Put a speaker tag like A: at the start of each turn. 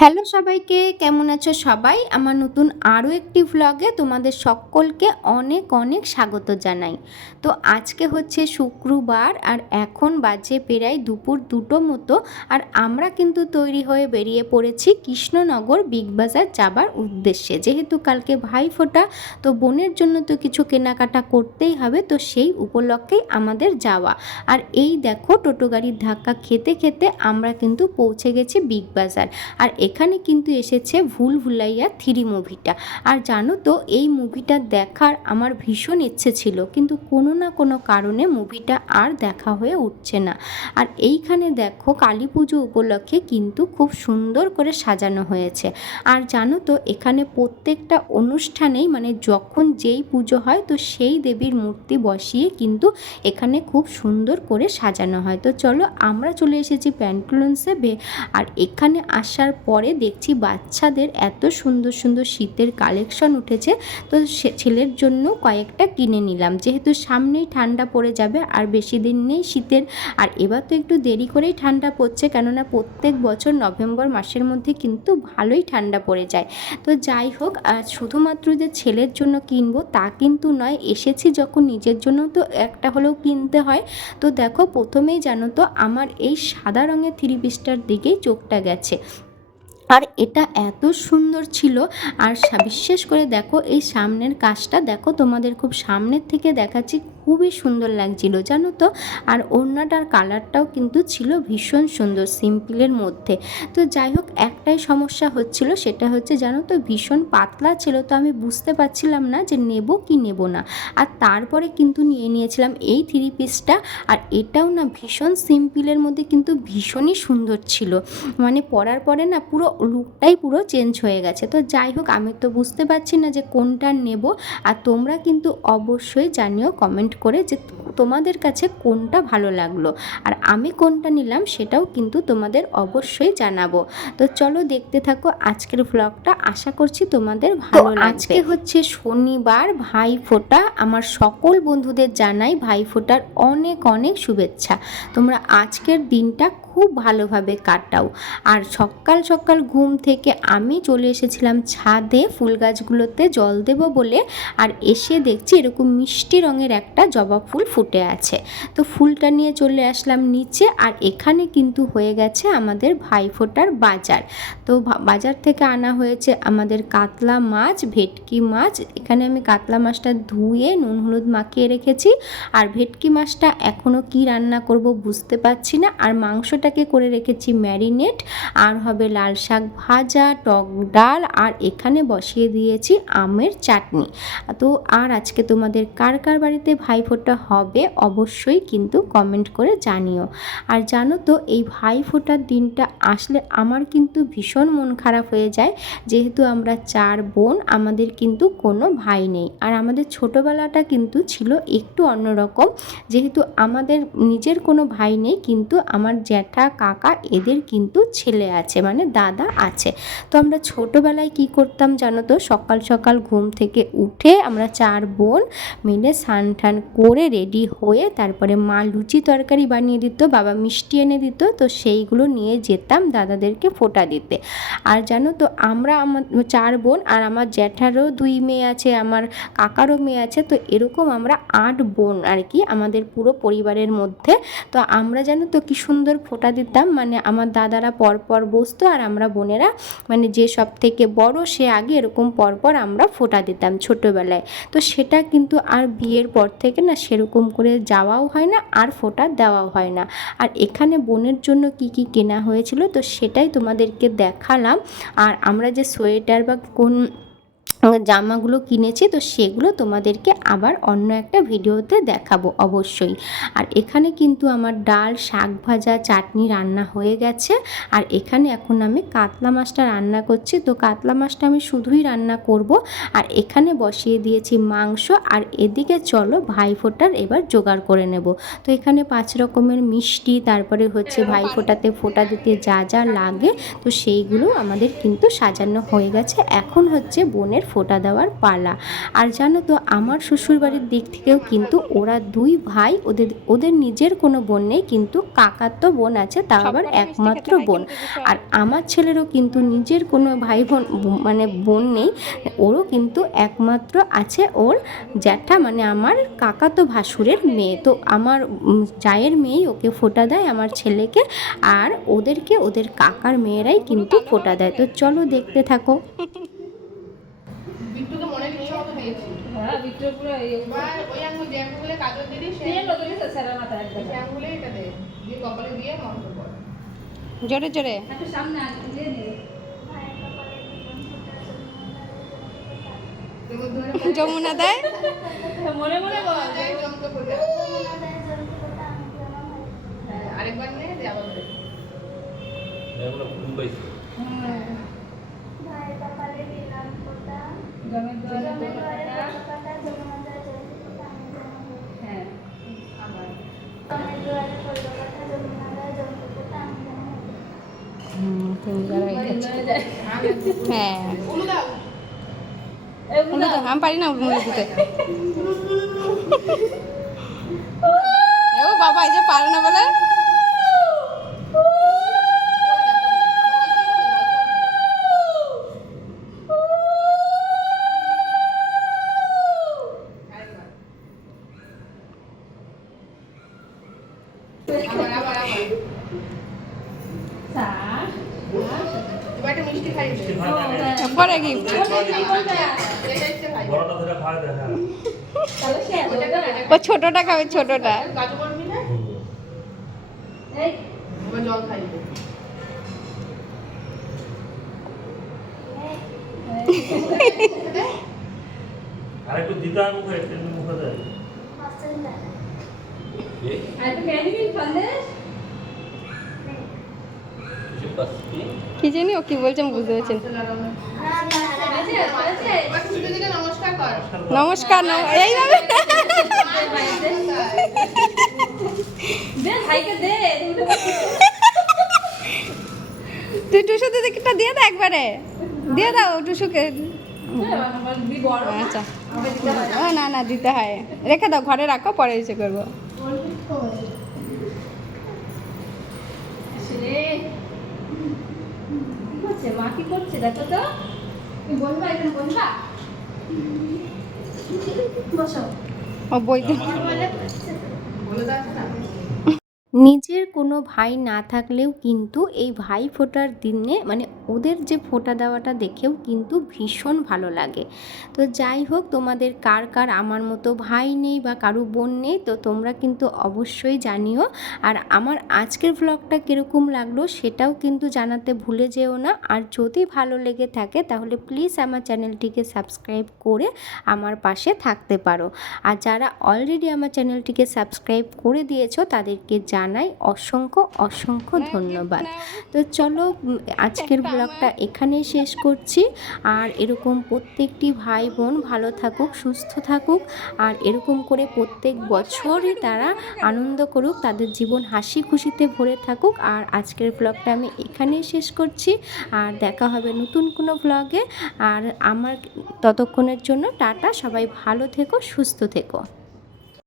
A: Hello সবাইকে, কেমন আছো সবাই? আমার নতুন আরও একটি ভ্লগে তোমাদের সকলকে অনেক অনেক স্বাগত জানাই। তো আজকে হচ্ছে শুক্রবার আর এখন বাজে প্রায় দুপুর দুটো মতো আর আমরা কিন্তু তৈরি হয়ে বেরিয়ে পড়েছি কৃষ্ণনগর বিগ বাজার যাবার উদ্দেশ্যে। যেহেতু কালকে ভাই ফোটা, তো বোনের জন্য তো কিছু কেনাকাটা করতেই হবে, তো সেই উপলক্ষেই আমাদের যাওয়া। আর এই দেখো টোটো গাড়ির ধাক্কা খেতে খেতে আমরা কিন্তু পৌঁছে গেছি বিগ বাজার। আর এখানে কিন্তু এসেছে ভুল ভুলাইয়া থ্রি মুভিটা। আর জানো তো, এই মুভিটা দেখার আমার ভীষণ ইচ্ছে ছিল, কিন্তু কোনো না কোনো কারণে মুভিটা আর দেখা হয়ে উঠছে না। আর এইখানে দেখো, কালী পুজো উপলক্ষে কিন্তু খুব সুন্দর করে সাজানো হয়েছে। আর জানো তো, এখানে প্রত্যেকটা অনুষ্ঠানেই মানে যখন যেই পুজো হয়, তো সেই দেবীর মূর্তি বসিয়ে কিন্তু এখানে খুব সুন্দর করে সাজানো হয়। তো চলো, আমরা চলে এসেছি প্যান্টুলন্সে আর এখানে আসার পরে দেখছি বাচ্চাদের এত সুন্দর সুন্দর শীতের কালেকশন উঠেছে। তো ছেলের জন্য কয়েকটা কিনে নিলাম। যেহেতু সামনেই ঠান্ডা পড়ে যাবে, আর বেশি দিন নেই শীতের, আর এবার তো একটু দেরি করেই ঠান্ডা পড়ছে, কেননা প্রত্যেক বছর নভেম্বর মাসের মধ্যে কিন্তু ভালোই ঠান্ডা পড়ে যায়। তো যাই হোক শুধুমাত্র যে ছেলের জন্য কিনবো তা কিন্তু নয়, এসেছি যখন নিজের জন্য তো একটা হলেও কিনতে হয়। তো দেখো, প্রথমেই জানো তো, আমার এই সাদা রঙের থ্রি পিসটার দিকেই চোখটা গেছে। আর এটা এত সুন্দর ছিল। আর সা- বিশেষ করে দেখো এই সামনের কাজটা, দেখো তোমাদের খুব সামনের থেকে দেখাচ্ছি খুবই সুন্দর লাগছিল, জানো তো? আর ওড়নাটার কালারটাও কিন্তু ছিল ভীষণ সুন্দর সিম্পলের মধ্যে। তো যাই হোক, একটাই সমস্যা হচ্ছিল, সেটা হচ্ছে জানো তো, ভীষণ পাতলা ছিল, তো আমি বুঝতে পারছিলাম না যে নেব কি নেব না। আর তারপরে কিন্তু নিয়ে নিয়েছিলাম এই থ্রি পিসটা আর এটাও না ভীষণ সিম্পলের মধ্যে কিন্তু ভীষণই সুন্দর ছিল। মানে পরার পরে না পুরো লুকটাই পুরো চেঞ্জ হয়ে গেছে। তো যাই হোক, আমি তো বুঝতে পারছি না যে কোনটা নেব, আর তোমরা কিন্তু অবশ্যই জানিও কমেন্ট করে যে তোমাদের কাছে কোনটা ভালো লাগল। আর আমি কোনটা নিলাম সেটাও কিন্তু তোমাদের অবশ্যই জানাব। তো চলো দেখতে থাকো আজকের ব্লগটা আশা করছি তোমাদের ভালো আজকে হচ্ছে শনিবার ভাই ফোটা। আমার সকল বন্ধুদের জানাই ভাই ফোটার অনেক অনেক শুভেচ্ছা। তোমরা আজকের দিনটা খুব ভালোভাবে কাটাও। আর সকাল সকাল ঘুম থেকে আমি চলে এসেছিলাম ছাদে ফুল গাছগুলোতে জল দেব বলে, আর এসে দেখছি এরকম মিষ্টি রঙের একটা জবা ফুল ফুটে আছে। তো ফুলটা নিয়ে চলে আসলাম নিচে, আর এখানে কিন্তু হয়ে গেছে আমাদের ভাইফোঁটার বাজার। তো বাজার থেকে আনা হয়েছে আমাদের কাতলা মাছ, ভেটকি মাছ। এখানে আমি কাতলা মাছটা ধুয়ে নুন হলুদ মাখিয়ে রেখেছি। আর ভেটকি মাছটা এখনও কি রান্না করব বুঝতে পারছি না। আর মাংসটাকে করে রেখেছি ম্যারিনেট, আর হবে লাল শাক ভাজা, টক ডাল, আর এখানে বসিয়ে দিয়েছি আমের চাটনি। তো আর আজকে তোমাদের কার কার বাড়িতে ভাইফোঁটা হবে অবশ্যই কিন্তু কমেন্ট করে জানিও। আর জানো তো, এই ভাইফোঁটার দিনটা আসলে আমার কিন্তু ভীষণ মন খারাপ হয়ে যায়, যেহেতু আমরা চার বোন, আমাদের কিন্তু কোনো ভাই নেই। আর আমাদের ছোটোবেলাটা কিন্তু ছিল একটু অন্যরকম, যেহেতু আমাদের নিজের কোনো ভাই নেই, কিন্তু আমার জ্যাঠা কাকা এদের কিন্তু ছেলে আছে মানে দাদা আছে। তো আমরা ছোটোবেলায় কি করতাম জানো তো? সকাল সকাল ঘুম থেকে উঠে আমরা চার বোন মিলে স্নান করে রেডি হয়ে তারপরে মা লুচি তরকারি বানিয়ে দিত, বাবা মিষ্টি এনে দিত, তো সেইগুলো নিয়ে যেতাম দাদাদেরকে ফোঁটা দিতে। আর জানো তো, আমরা আমার চার বোন আর আমার জ্যাঠারও দুই মেয়ে আছে, আমার কাকারও মেয়ে আছে, তো এরকম আমরা আট বোন আর কি আমাদের পুরো পরিবারের মধ্যে। তো আমরা জানো তো কি সুন্দর ফোঁটা দিতাম মানে আমার দাদারা পরপর বসতো আর আমরা বোনেরা মানে যে সব থেকে বড় সে আগে এরকম পরপর আমরা ফোটা দিতাম ছোটোবেলায়। তো সেটা কিন্তু আর বিয়ের পর থেকে না সেরকম করে যাওয়াও হয় না আর ফোটা দেওয়াও হয় না। আর এখানে বোনের জন্য কি কি কেনা হয়েছিল তো সেটাই তোমাদেরকে দেখালাম। আর আমরা যে সোয়েটার বা কোন জামাগুলো কিনেছি, তো সেগুলো তোমাদেরকে আবার অন্য একটা ভিডিওতে দেখাবো অবশ্যই। আর এখানে কিন্তু আমার ডাল, শাক ভাজা, চাটনি রান্না হয়ে গেছে। আর এখানে এখন আমি কাতলা মাছটা রান্না করছি, তো কাতলা মাছটা আমি শুধুই রান্না করব। আর এখানে বসিয়ে দিয়েছি মাংস, আর এদিকে চলো ভাইফোঁটার এবার জোগাড় করে নেব। তো এখানে পাঁচ রকমের মিষ্টি, তারপরে হচ্ছে ভাইফোঁটাতে ফোঁটা দিতে যা যা লাগে, তো সেইগুলো আমাদের কিন্তু সাজানো হয়ে গেছে। এখন হচ্ছে বোনের ফোঁটা দেওয়ার পালা। আর জানো তো আমার শ্বশুরবাড়ির দিক থেকেও কিন্তু ওরা দুই ভাই ওদের ওদের নিজের কোনো বোন নেই কিন্তু কাকার তো বোন আছে তা আবার একমাত্র বোন। আর আমার ছেলেরও কিন্তু নিজের কোনো ভাই বোন মানে বোন নেই ওরও কিন্তু একমাত্র আছে ওর জ্যাঠা মানে আমার কাকা তো ভাসুরের মেয়ে। তো আমার জায়ের মেয়েই ওকে ফোটা দেয় আমার ছেলেকে আর ওদেরকে ওদের কাকার মেয়েরাই কিন্তু ফোটা দেয়। তো চলো দেখতে থাকো
B: বিট্টুকে মনে ইচ্ছে মতো
C: হ্যাঁ ভিক্টর পুরো এই
B: এবার ওই আঙুল যে আঙুলে কাজল দিলি সেই
C: তেল তো সেরা মাথা একদম।
B: সেই আঙুলে এটা দে দিয়ে কপালে দিয়ে মন্ত্র পড়।
A: জোরে জোরে।
C: একটু সামনে আগে দিয়ে নে।
A: যমুনা দেয়
C: মনে মনে বল।
B: হ্যাঁ আরেকবার নে
D: পাইছি।
C: জমের দোয়ারে হ্যাঁ।
A: আমি পারি না মুড়ি দিতে ও বাবা এই যে পারে না বলে
B: আবার আবার আবার
C: শ্বাস
B: এবার একটা মিষ্টি খাই দে
A: পরে গিফট
B: যেটা ইচ্ছে খাই
D: বড়টা ধরে খাওয়া দেখা
C: তাহলে সে
B: ওটা খাবে, এটা
A: ও ছোটটা খাবে ছোটটা।
B: খাবে। না? জল খাই। দে
D: একটু দিতে হবে মুখে একটু মুখে দেয়। এই
C: আর তো কেন দিবি সন্দেশ
D: কিছু পাচ্ছি
A: কি জানি ও কি বলছেন বুঝতে পারছেন
B: নমস্কার কর
A: নমস্কার এইভাবে
C: দে দে।
A: তুই টুসু দিদিটা দিয়ে দাও একবারে। দিয়ে দাও টুসুকে। আচ্ছা। না না দিতে হয়। রেখে দাও ঘরে রাখো পরে এসে করব
C: রে কি করছে? মা কি করছে? দেখো তো। তুমি বলবা এখানে বলবা? বসো
A: ও বইতে
B: বলে দাও না?
A: নিজের কোনো ভাই না থাকলেও কিন্তু এই ভাই ফোটার দিনে মানে ওদের যে ফোটা দেওয়াটা দেখেও কিন্তু ভীষণ ভালো লাগে। তো যাই হোক, তোমাদের কার কার আমার মতো ভাই নেই বা কারও বোন নেই, তো তোমরা কিন্তু অবশ্যই জানিও। আর আমার আজকের ব্লগটা কীরকম লাগল সেটাও কিন্তু জানাতে ভুলে যেও না। আর যদি ভালো লেগে থাকে, তাহলে প্লিজ আমার চ্যানেলটিকে সাবস্ক্রাইব করে আমার পাশে থাকতে পারো। আর যারা অলরেডি আমার চ্যানেলটিকে সাবস্ক্রাইব করে দিয়েছ, তাদেরকে জানাই অসংখ্য অসংখ্য ধন্যবাদ। তো চলো আজকের ব্লগটা এখানেই শেষ করছি। আর এরকম প্রত্যেকটি ভাই বোন ভালো থাকুক, সুস্থ থাকুক, আর এরকম করে প্রত্যেক বছরই তারা আনন্দ করুক, তাদের জীবন হাসি খুশিতে ভরে থাকুক। আর আজকের ব্লগটা আমি এখানেই শেষ করছি। আর দেখা হবে নতুন কোনো ব্লগে। আর আমার ততক্ষণের জন্য টাটা, সবাই ভালো থেকো, সুস্থ থেকো।